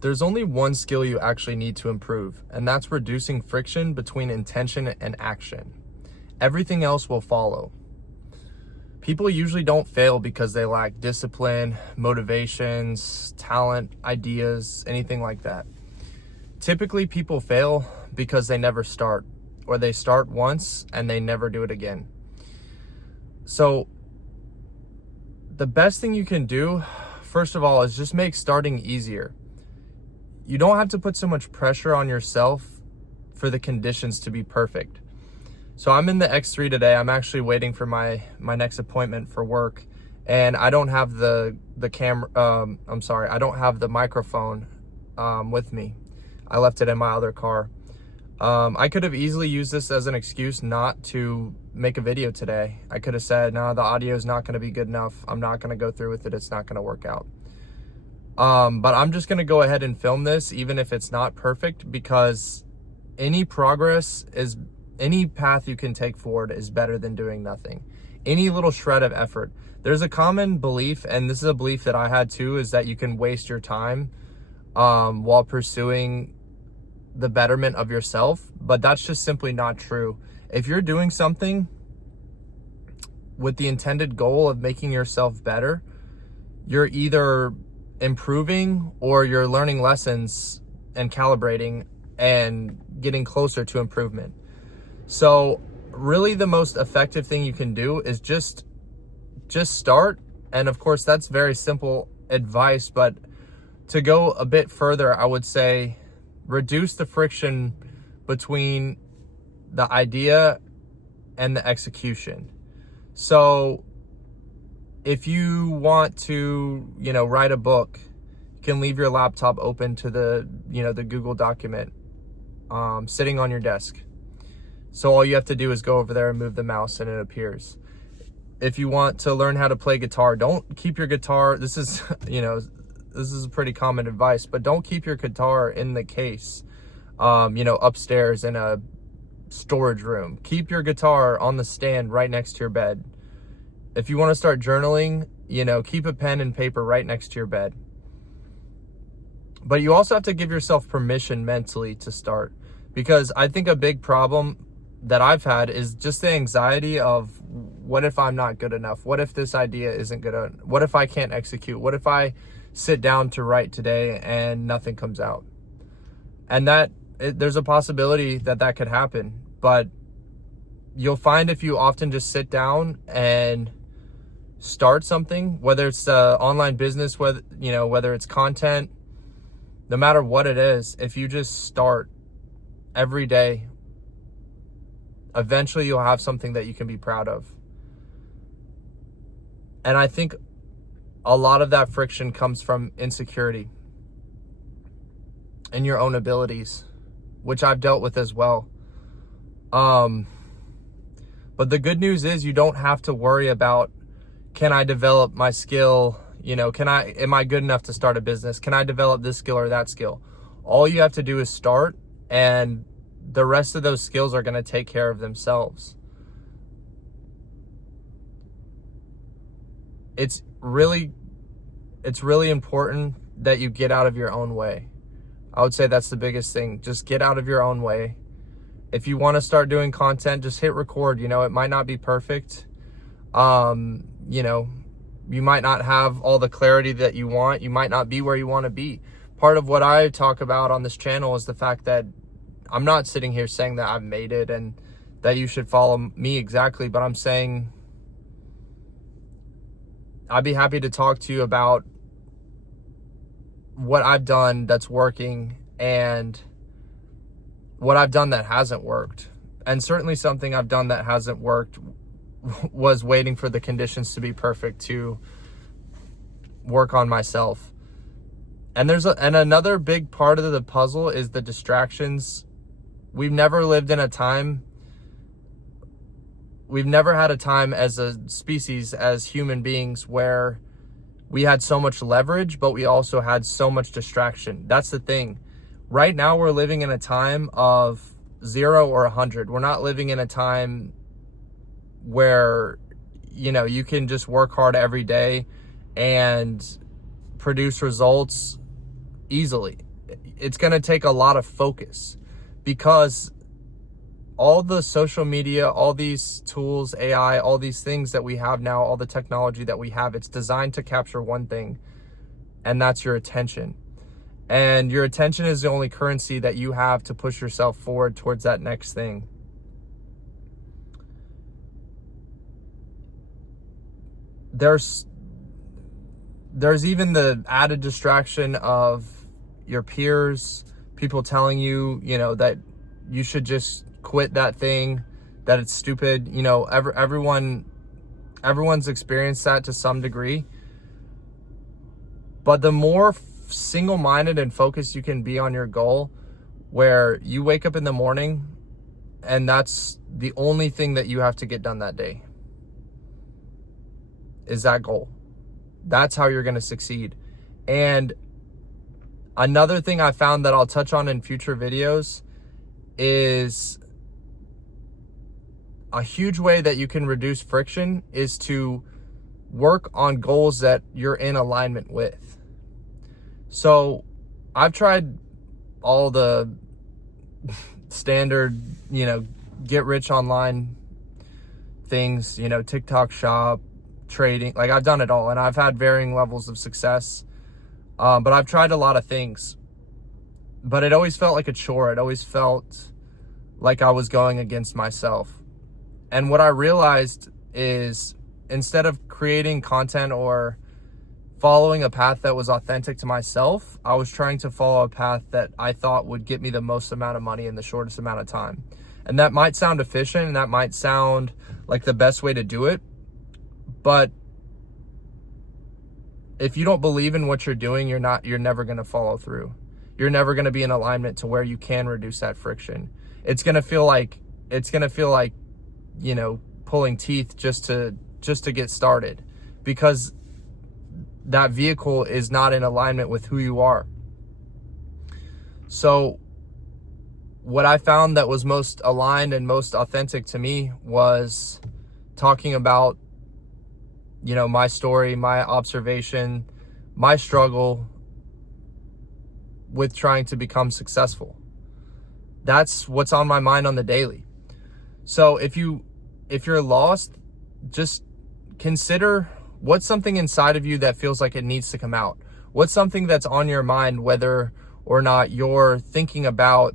There's only one skill you actually need to improve, and that's reducing friction between intention and action. Everything else will follow. People usually don't fail because they lack discipline, motivations, talent, ideas, anything like that. Typically, people fail because they never start, or they start once and they never do it again. So, the best thing you can do, first of all, is just make starting easier. You don't have to put so much pressure on yourself for the conditions to be perfect. So I'm in the X3 today. I'm actually waiting for my next appointment for work, and I don't have the camera. I don't have the microphone with me. I left it in my other car. I could have easily used this as an excuse not to make a video today. I could have said, no, the audio is not going to be good enough. I'm not going to go through with it. It's not going to work out. But I'm just going to go ahead and film this, even if it's not perfect, because any path you can take forward is better than doing nothing. Any little shred of effort. There's a common belief, and this is a belief that I had too, is that you can waste your time while pursuing the betterment of yourself, but that's just simply not true. If you're doing something with the intended goal of making yourself better, you're either improving or you're learning lessons and calibrating and getting closer to improvement. So really the most effective thing you can do is just start. And of course, that's very simple advice, but to go a bit further, I would say reduce the friction between the idea and the execution. So if you want to, write a book, you can leave your laptop open to the Google document sitting on your desk. So all you have to do is go over there and move the mouse and it appears. If you want to learn how to play guitar, don't keep your guitar. This is, this is pretty common advice, but don't keep your guitar in the case, upstairs in a storage room. Keep your guitar on the stand right next to your bed. If you want to start journaling, keep a pen and paper right next to your bed. But you also have to give yourself permission mentally to start, because I think a big problem that I've had is just the anxiety of, what if I'm not good enough? What if this idea isn't good enough? What if I can't execute? What if I sit down to write today and nothing comes out? And there's a possibility that could happen, but you'll find if you often just sit down and start something, whether it's online business, whether it's content, no matter what it is, if you just start every day, eventually you'll have something that you can be proud of. And I think a lot of that friction comes from insecurity in your own abilities, which I've dealt with as well. But the good news is you don't have to worry about, can I develop my skill? Am I good enough to start a business? Can I develop this skill or that skill? All you have to do is start, and the rest of those skills are going to take care of themselves. It's really important that you get out of your own way. I would say that's the biggest thing. Just get out of your own way. If you want to start doing content, just hit record. It might not be perfect. You might not have all the clarity that you want. You might not be where you want to be. Part of what I talk about on this channel is the fact that I'm not sitting here saying that I've made it and that you should follow me exactly, but I'm saying I'd be happy to talk to you about what I've done that's working and what I've done that hasn't worked. And certainly something I've done that hasn't worked was waiting for the conditions to be perfect to work on myself. And another big part of the puzzle is the distractions. We've never had a time as a species, as human beings, where we had so much leverage, but we also had so much distraction. That's the thing. Right now, we're living in a time of 0 or 100. We're not living in a time where, you can just work hard every day and produce results easily. it's going to take a lot of focus, because all the social media, all these tools, AI, all these things that we have now, all the technology that we have, it's designed to capture one thing, and that's your attention. And your attention is the only currency that you have to push yourself forward towards that next thing. There's even the added distraction of your peers, people telling you, that you should just quit that thing, that it's stupid. Everyone's experienced that to some degree. But the more single-minded and focused you can be on your goal, where you wake up in the morning and that's the only thing that you have to get done that day, is that goal. That's how you're going to succeed. And another thing I found that I'll touch on in future videos is a huge way that you can reduce friction is to work on goals that you're in alignment with. So I've tried all the standard, get rich online things, TikTok shop, trading. Like, I've done it all, and I've had varying levels of success. But I've tried a lot of things, but it always felt like a chore. It always felt like I was going against myself. And what I realized is, instead of creating content or following a path that was authentic to myself, I was trying to follow a path that I thought would get me the most amount of money in the shortest amount of time. And that might sound efficient, and that might sound like the best way to do it. But if you don't believe in what you're doing, you're never going to follow through. You're never going to be in alignment to where you can reduce that friction. It's going to feel like, pulling teeth just to get started, because that vehicle is not in alignment with who you are. So what I found that was most aligned and most authentic to me was talking about, my story, my observation, my struggle with trying to become successful. That's what's on my mind on the daily. So if you're lost, just consider, what's something inside of you that feels like it needs to come out? What's something that's on your mind, whether or not you're thinking about,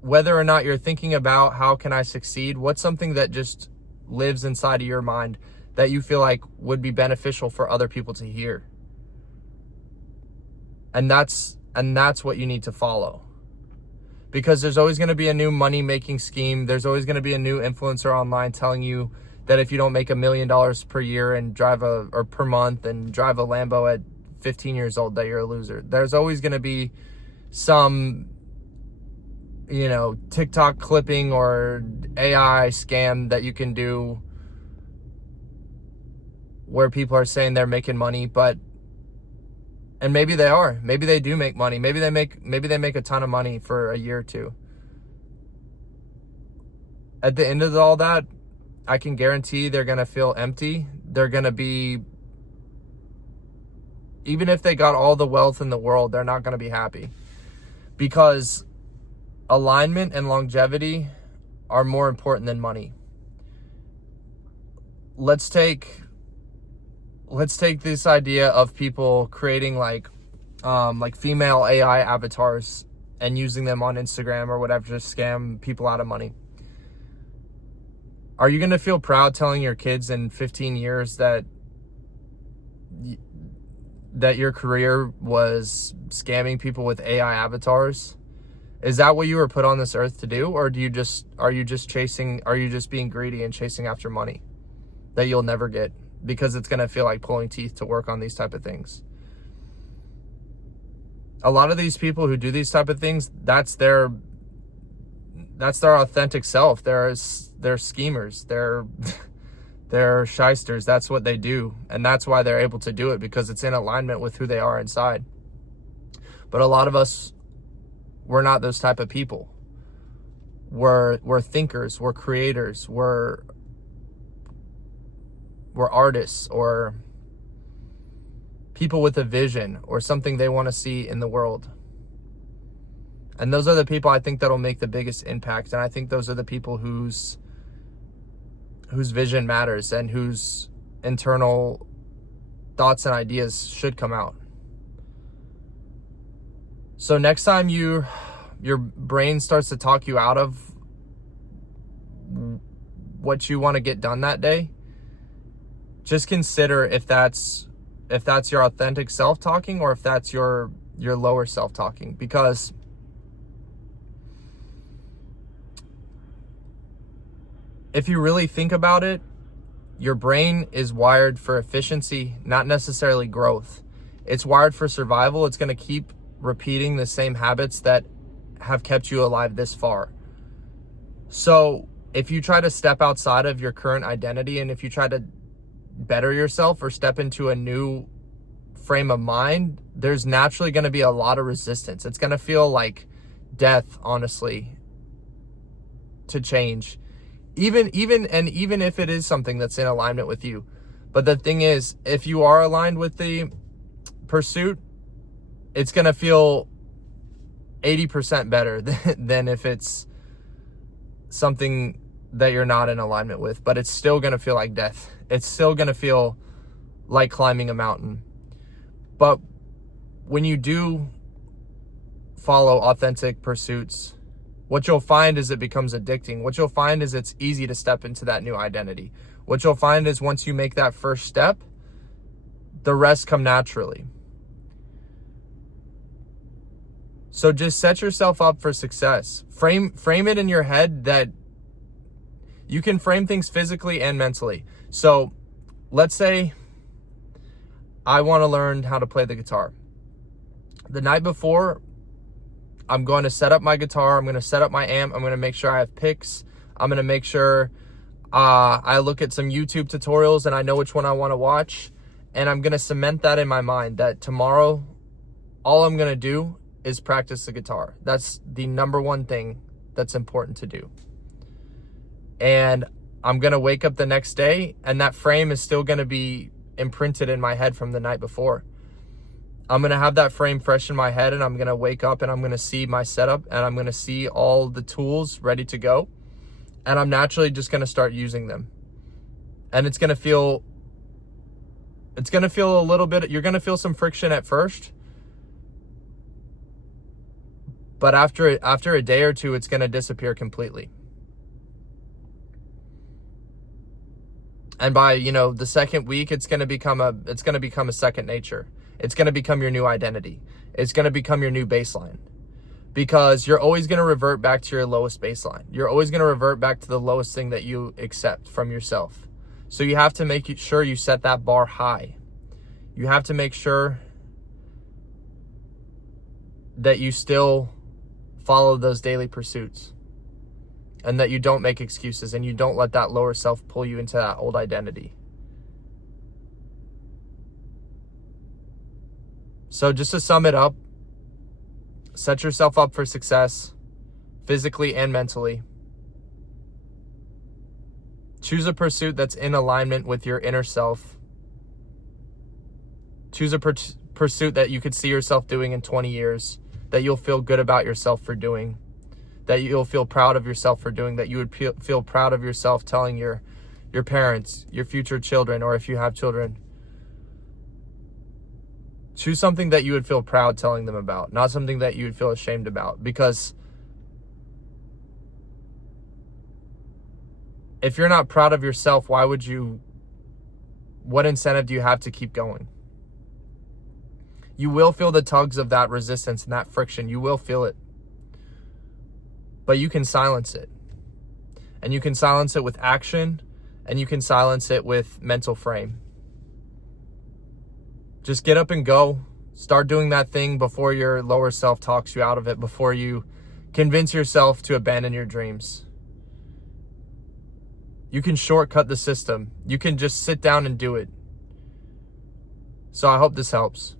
whether or not you're thinking about how can I succeed? What's something that just lives inside of your mind that you feel like would be beneficial for other people to hear? And that's what you need to follow. Because there's always going to be a new money-making scheme. There's always going to be a new influencer online telling you that if you don't make $1 million per year and or per month and drive a Lambo at 15 years old, that you're a loser. There's always going to be some, TikTok clipping or AI scam that you can do where people are saying they're making money, and maybe they are. Maybe they do make money. Maybe they make a ton of money for a year or two. At the end of all that, I can guarantee they're going to feel empty. They're going to be, even if they got all the wealth in the world, they're not going to be happy, because alignment and longevity are more important than money. Let's take this idea of people creating like female AI avatars and using them on Instagram or whatever to scam people out of money. Are you going to feel proud telling your kids in 15 years that your career was scamming people with AI avatars? Is that what you were put on this earth to do? Or are you just being greedy and chasing after money that you'll never get, because it's going to feel like pulling teeth to work on these type of things? A lot of these people who do these type of things, that's their authentic self. They're schemers. They're shysters. That's what they do. And that's why they're able to do it, because it's in alignment with who they are inside. But a lot of us, we're not those type of people. We're thinkers, we're creators, we're artists, or people with a vision or something they want to see in the world. And those are the people I think that'll make the biggest impact. And I think those are the people whose vision matters and whose internal thoughts and ideas should come out. So next time your brain starts to talk you out of what you want to get done that day, just consider if that's your authentic self talking or if that's your lower self talking. Because if you really think about it, your brain is wired for efficiency, not necessarily growth. It's wired for survival. It's going to keep repeating the same habits that have kept you alive this far. So if you try to step outside of your current identity, and if you try to better yourself or step into a new frame of mind, there's naturally going to be a lot of resistance. It's going to feel like death, honestly, to change. Even if it is something that's in alignment with you. But the thing is, if you are aligned with the pursuit, it's going to feel 80% better than if it's something that you're not in alignment with. But it's still going to feel like death. It's still going to feel like climbing a mountain. But when you do follow authentic pursuits, what you'll find is it becomes addicting. What you'll find is it's easy to step into that new identity. What you'll find is once you make that first step, the rest come naturally. So just set yourself up for success. Frame it in your head that you can frame things physically and mentally. So let's say I want to learn how to play the guitar. The night before, I'm going to set up my guitar. I'm going to set up my amp. I'm going to make sure I have picks. I'm going to make sure I look at some YouTube tutorials and I know which one I want to watch. And I'm going to cement that in my mind that tomorrow, all I'm going to do is practice the guitar. That's the number one thing that's important to do. And I'm going to wake up the next day and that frame is still going to be imprinted in my head from the night before. I'm going to have that frame fresh in my head, and I'm going to wake up and I'm going to see my setup and I'm going to see all the tools ready to go. And I'm naturally just going to start using them. And it's going to feel a little bit, you're going to feel some friction at first. But after a day or two, it's going to disappear completely. And by, the second week, it's going to become a second nature. It's going to become your new identity. It's going to become your new baseline, because you're always going to revert back to your lowest baseline. You're always going to revert back to the lowest thing that you accept from yourself. So you have to make sure you set that bar high. You have to make sure that you still follow those daily pursuits and that you don't make excuses and you don't let that lower self pull you into that old identity. So just to sum it up, set yourself up for success physically and mentally. Choose a pursuit that's in alignment with your inner self. Choose a pursuit that you could see yourself doing in 20 years, that you'll feel good about yourself for doing, that you'll feel proud of yourself for doing, that you would feel proud of yourself telling your parents, your future children, or if you have children. Choose something that you would feel proud telling them about, not something that you would feel ashamed about. Because if you're not proud of yourself, what incentive do you have to keep going? You will feel the tugs of that resistance and that friction. You will feel it. But you can silence it. And you can silence it with action, and you can silence it with mental frame. Just get up and go. Start doing that thing before your lower self talks you out of it, before you convince yourself to abandon your dreams. You can shortcut the system. You can just sit down and do it. So I hope this helps.